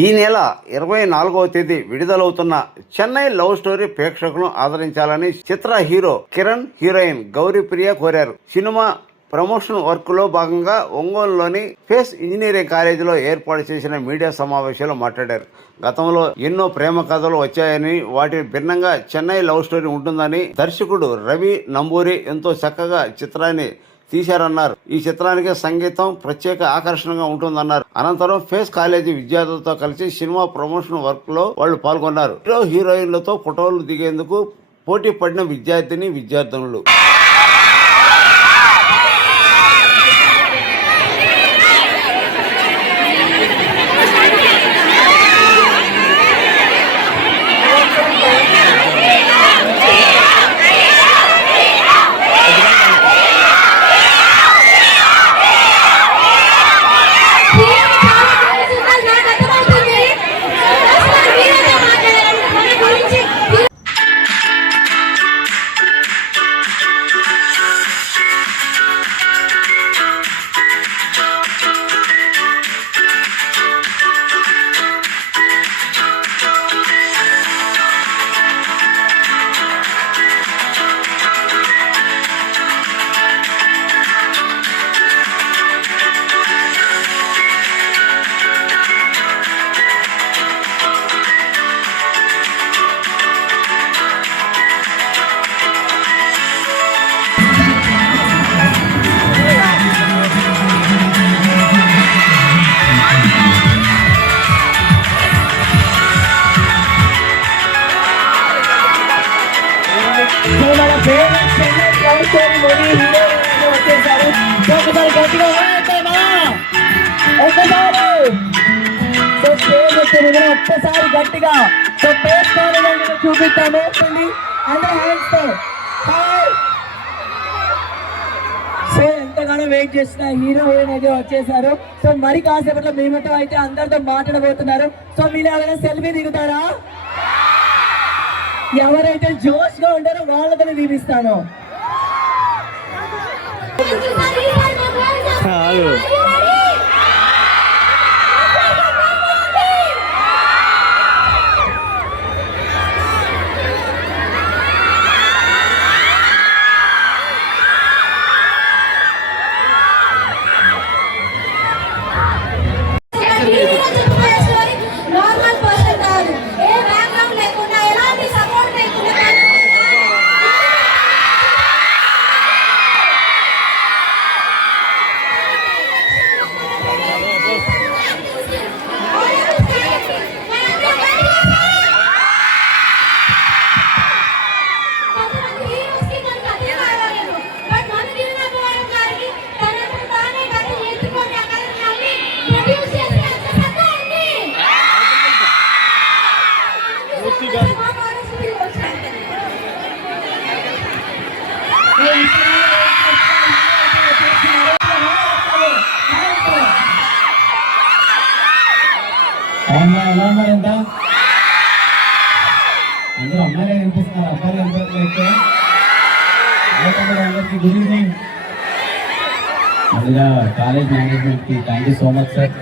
ఈ నెల 24వ తేదీ విడుదలవుతున్న చెన్నై లవ్ స్టోరీ ప్రేక్షకులను ఆదరించాలని చిత్ర హీరో కిరణ్, హీరోయిన్ గౌరీప్రియ కోరారు. సినిమా ప్రమోషన్ వర్క్ లో భాగంగా ఒంగోలులోని ఫేస్ ఇంజనీరింగ్ కాలేజీలో ఏర్పాటు చేసిన మీడియా సమావేశంలో మాట్లాడారు. గతంలో ఎన్నో ప్రేమ కథలు వచ్చాయని, వాటిని భిన్నంగా చెన్నై లవ్ స్టోరీ ఉంటుందని దర్శకుడు రవి నంబూరి ఎంతో చక్కగా చిత్రాన్ని తీశారన్నారు. ఈ చిత్రానికి సంగీతం ప్రత్యేక ఆకర్షణగా ఉంటుందన్నారు. అనంతరం ఫేస్ కాలేజీ విద్యార్థులతో కలిసి సినిమా ప్రమోషన్ వర్క్ లో వాళ్ళు పాల్గొన్నారు. హీరో, హీరోయిన్లతో ఫోటోలు దిగేందుకు పోటీ పడిన విద్యార్థినులు. ఒక్కసారి గట్టిగా చూపిస్తాము. సో ఎంతగానో వెయిట్ చేసిన హీరో హీరోయిన్ అయితే వచ్చేసారు. సో మరి కాసేపట్లో మేమతో అయితే అందరితో మాట్లాడబోతున్నారు. సో మీరు ఎవరైనా సెల్ఫీ దిగుతారా? ఎవరైతే జోష్ గా ఉంటారో వాళ్ళతో తీపిస్తాను. అందరూ అమ్మాయిలే కనిపిస్తున్నారు, అబ్బాయిలు కనిపించలేదు. అందరికీ గుడ్ ఈవినింగ్. ముందుగా కాలేజ్ మేనేజ్మెంట్ కి thank you so much sir.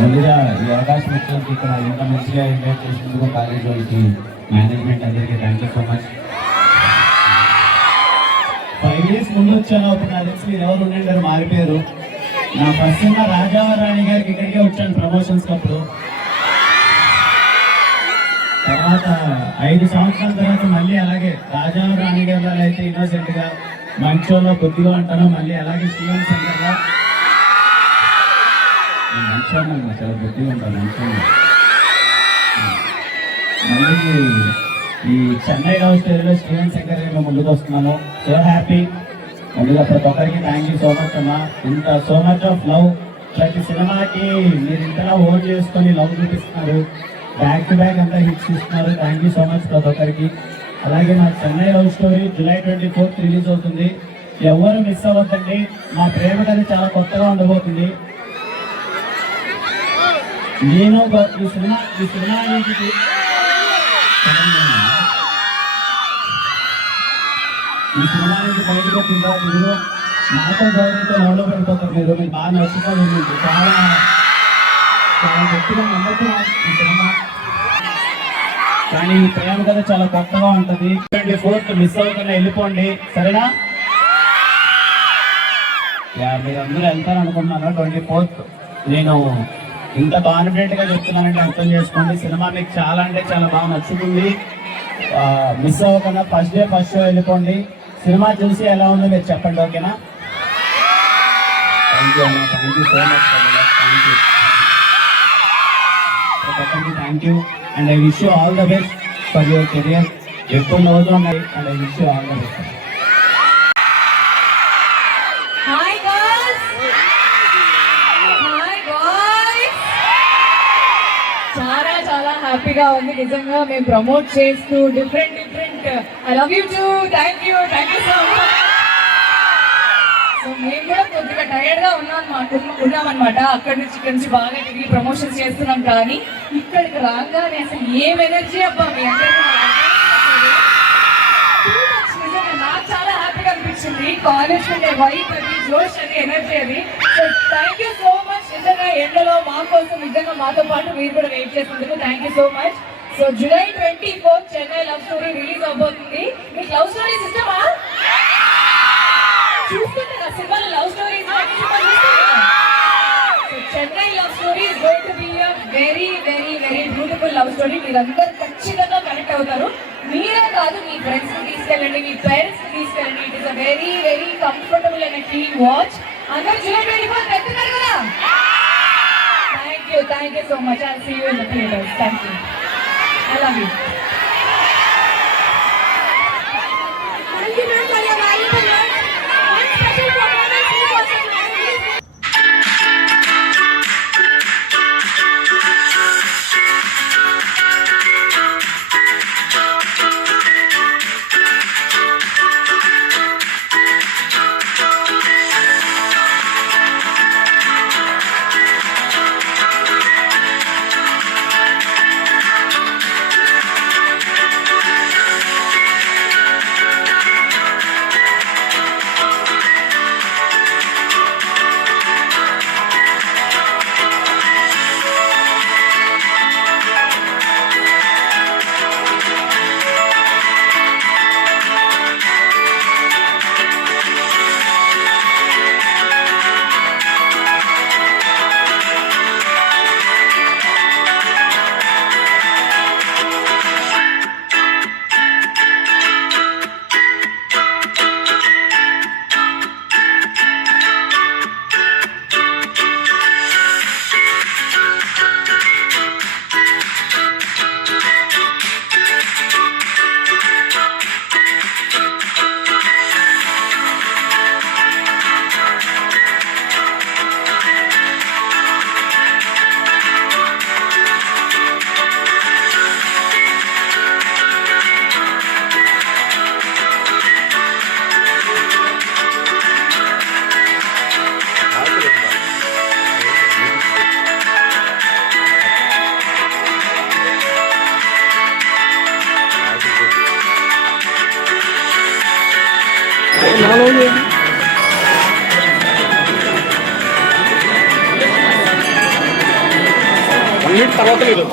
ముందుగా ఈ అవకాశం ఇచ్చినందుకు ఇక్కడ ఇంత మంచిగా ఇన్వైట్ చేసినందుకు కాలేజ్ వాళ్ళకి, మేనేజ్మెంట్ అందరికీ thank you so much. 5 years ముందు వచ్చాను, అప్పుడు నాకు తెలిసి మీరు ఎవరు ఉండండి మారిపోయారు. నా ఫస్ట్ సినిమా రాజారాణి గారికి ఇక్కడికే వచ్చాను ప్రమోషన్స్ అప్పుడు. తర్వాత 5 సంవత్సరాల తర్వాత మళ్ళీ అలాగే రాజారాణి గారు అయితే ఇన్నోసెంట్ గా మంచోలో కొద్దిగా అంటాను, మళ్ళీ అలాగే శ్రీవన్ సెంటర్ గా మంచోన్నా చాలా కొద్దిగా ఉంటాను. మంచోన్నా మళ్ళీ ఈ చెన్నై లవ్ స్టోరీలో శ్రీవన్ శంకర్ గారు ముందుకు వస్తున్నాను. So happy. ముందుగా ప్రతి ఒక్కరికి థ్యాంక్ యూ సో మచ్ అమ్మా. ఇంత సో మచ్ ఆఫ్ లవ్ ప్రతి సినిమాకి మీరు ఇంతలా ఓన్ చేసుకొని లవ్ చూపిస్తున్నారు, బ్యాక్ టు బ్యాక్ అంతా హిట్స్ ఇస్తున్నారు. థ్యాంక్ యూ సో మచ్ ప్రతి ఒక్కరికి. అలాగే నా Chennai love story July 24th release అవుతుంది. ఎవరు మిస్ అవ్వద్దండి. మా ప్రేమ కథ చాలా కొత్తగా ఉండబోతుంది. నేను ఈ సినిమా నుంచి ఈ సినిమా నుంచి బయటకు వచ్చిన మాతో గౌరవంతో లవ్లో పడిపోతారు మీరు బాగా నచ్చుతుంది మీకు చాలా చాలా గట్టిగా నమ్ముతున్నాం ఈ సినిమా. కానీ ఈ ప్రేమ కథ చాలా కొత్తగా ఉంటుంది. 24th మిస్ అవ్వకుండా వెళ్ళిపోండి, సరేనా? మీరందరూ వెళ్తారు అనుకుంటున్నాను 24th. నేను ఇంత కాన్ఫిడెంట్ గా చెప్తున్నానంటే అర్థం చేసుకోండి, సినిమా మీకు చాలా అంటే చాలా బాగా నచ్చుతుంది. మిస్ అవ్వకుండా ఫస్ట్ డే ఫస్ట్ షో వెళ్ళిపోండి. సినిమా చూసి ఎలా ఉందో మీరు చెప్పండి, ఓకేనా? థ్యాంక్ యూ అన్న, thank you so much, thank you. And I wish you all the best for your career. ఎక్కువ రోజులు ఉన్నాయి and I wish you all the best. Hi guys! Hi guys! చాలా చాలా హ్యాపీగా ఉంది నిజంగా. మేము ప్రమోట్ చేస్తూ different I love you two, thank you so much. So మేము కూడా కొద్దిగా టైర్డ్ గా ఉన్నామన్నమాట. అక్కడి నుంచి బాగా తిరిగి ప్రమోషన్స్ చేస్తున్నాం, కానీ ఇక్కడికి రాగానే అసలు ఏం ఎనర్జీ అబ్బా మీ అందరికీ. నాకు చాలా హ్యాపీగా అనిపించింది. కాలేజ్ ఉండే వైబ్ అది, జోష్ అది, ఎనర్జీ అది. So thank you so much. నిజంగా ఎండలో మా కోసం నిజంగా మాతో పాటు మీరు కూడా వెయిట్ చేసినందుకు thank you so much. So July 24 Chennai love story release అవబోతుంది. మీకు లవ్ స్టోరీస్ ఇష్టమా? చూస్తుంటారా సినిమాలో love stories? Chennai love story is going to be a very beautiful love story. మీరందరూ ఖచ్చితంగా కనెక్ట్ అవుతారు. మీరే కాదు, మీ ఫ్రెండ్స్ ని తీసుకెళ్ళండి, మీ పేరెంట్స్ ని తీసుకెళ్ళండి. It is a very comfortable and clean watch. అందరూ జూలై 24 పెట్టున్నారు కదా. Thank you so much. I'll see you in the theatres. Thank you. I love you. తర్వాత లేదు.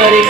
ఒకసారి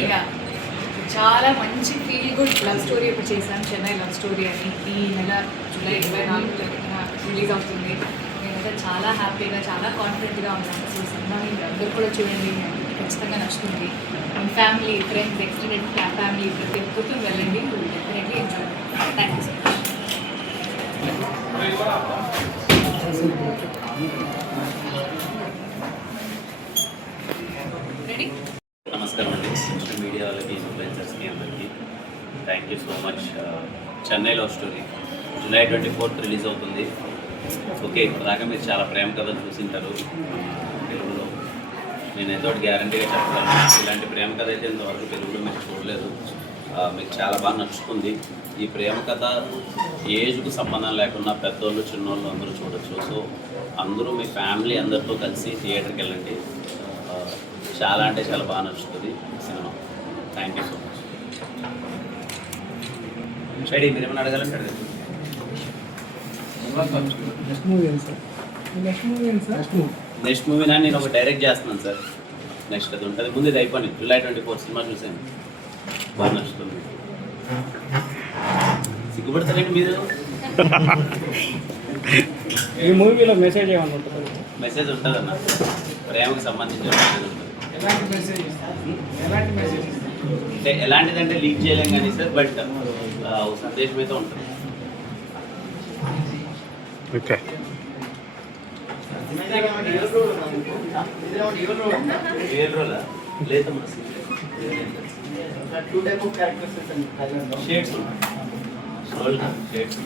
Yeah. చాలా మంచి ఫీల్ గుడ్ లవ్ స్టోరీ ఇప్పుడు చేశాను, చెన్నై లవ్ స్టోరీ అని. ఈ నెల జూలై 24 రిలీజ్ అవుతుంది. నేనైతే చాలా హ్యాపీగా, చాలా కాన్ఫిడెంట్గా ఉన్నాను. సో సినిమాని మీరు అందరూ కూడా చూడండి, ఖచ్చితంగా నచ్చుతుంది. మీ ఫ్యామిలీ, ఫ్రెండ్స్, ఎక్స్టెండెడ్ ఫ్యామిలీ ప్రతి ఒక్కరికి వెళ్ళండి, definitely enjoy. Thank you so much. Ready? నమస్కారం అండి, సోషల్ మీడియా వాళ్ళకి, ఇన్ఫ్లుయెన్సర్స్కి అందరికీ thank you so much. Chennai love story July 24 release అవుతుంది. ఓకే, ఇప్పటిదాకా మీరు చాలా ప్రేమ కథలు చూసింటారు తెలుగులో. నేను ఏదో ఒకటి గ్యారంటీగా చెప్పగలను, ఇలాంటి ప్రేమ కథ అయితే ఇంతవరకు తెలుగులో మీరు చూడలేదు. మీకు చాలా బాగా నచ్చుతుంది. ఈ ప్రేమ కథ ఏజ్కు సంబంధం లేకుండా పెద్దోళ్ళు చిన్నోళ్ళు అందరూ చూడొచ్చు. సో అందరూ మీ ఫ్యామిలీ అందరితో కలిసి థియేటర్కి వెళ్ళండి. చాలా అంటే చాలా బాగా నచ్చుతుంది cinema. Thank you so much. Ready? మీరు ఏమైనా అడగాలంటే అడగండి. నెక్స్ట్ మూవీ నేను ఒక డైరెక్ట్ చేస్తున్నాను సార్. నెక్స్ట్ అది ఉంటుంది, ముందు ఇది అయిపోయింది. జూలై 24 సినిమా చూసాను, బాగా నచ్చుతుంది. సిగ్గుపడతారండి మీరు? ఈ మూవీలో మెసేజ్ ఏమన్నా ఉంటుంది? మెసేజ్ ఉంటుంది అన్న, ప్రేమకు సంబంధించిన మెసేజ్ ఉంటుంది. అంటే ఎలాంటిదంటే లీక్ చేయలేం కానీ సార్, బట్ సందేశం అయితే ఉంటుంది. ఓకే. ఏ రోలా లేదు, షేడ్స్ షేడ్స్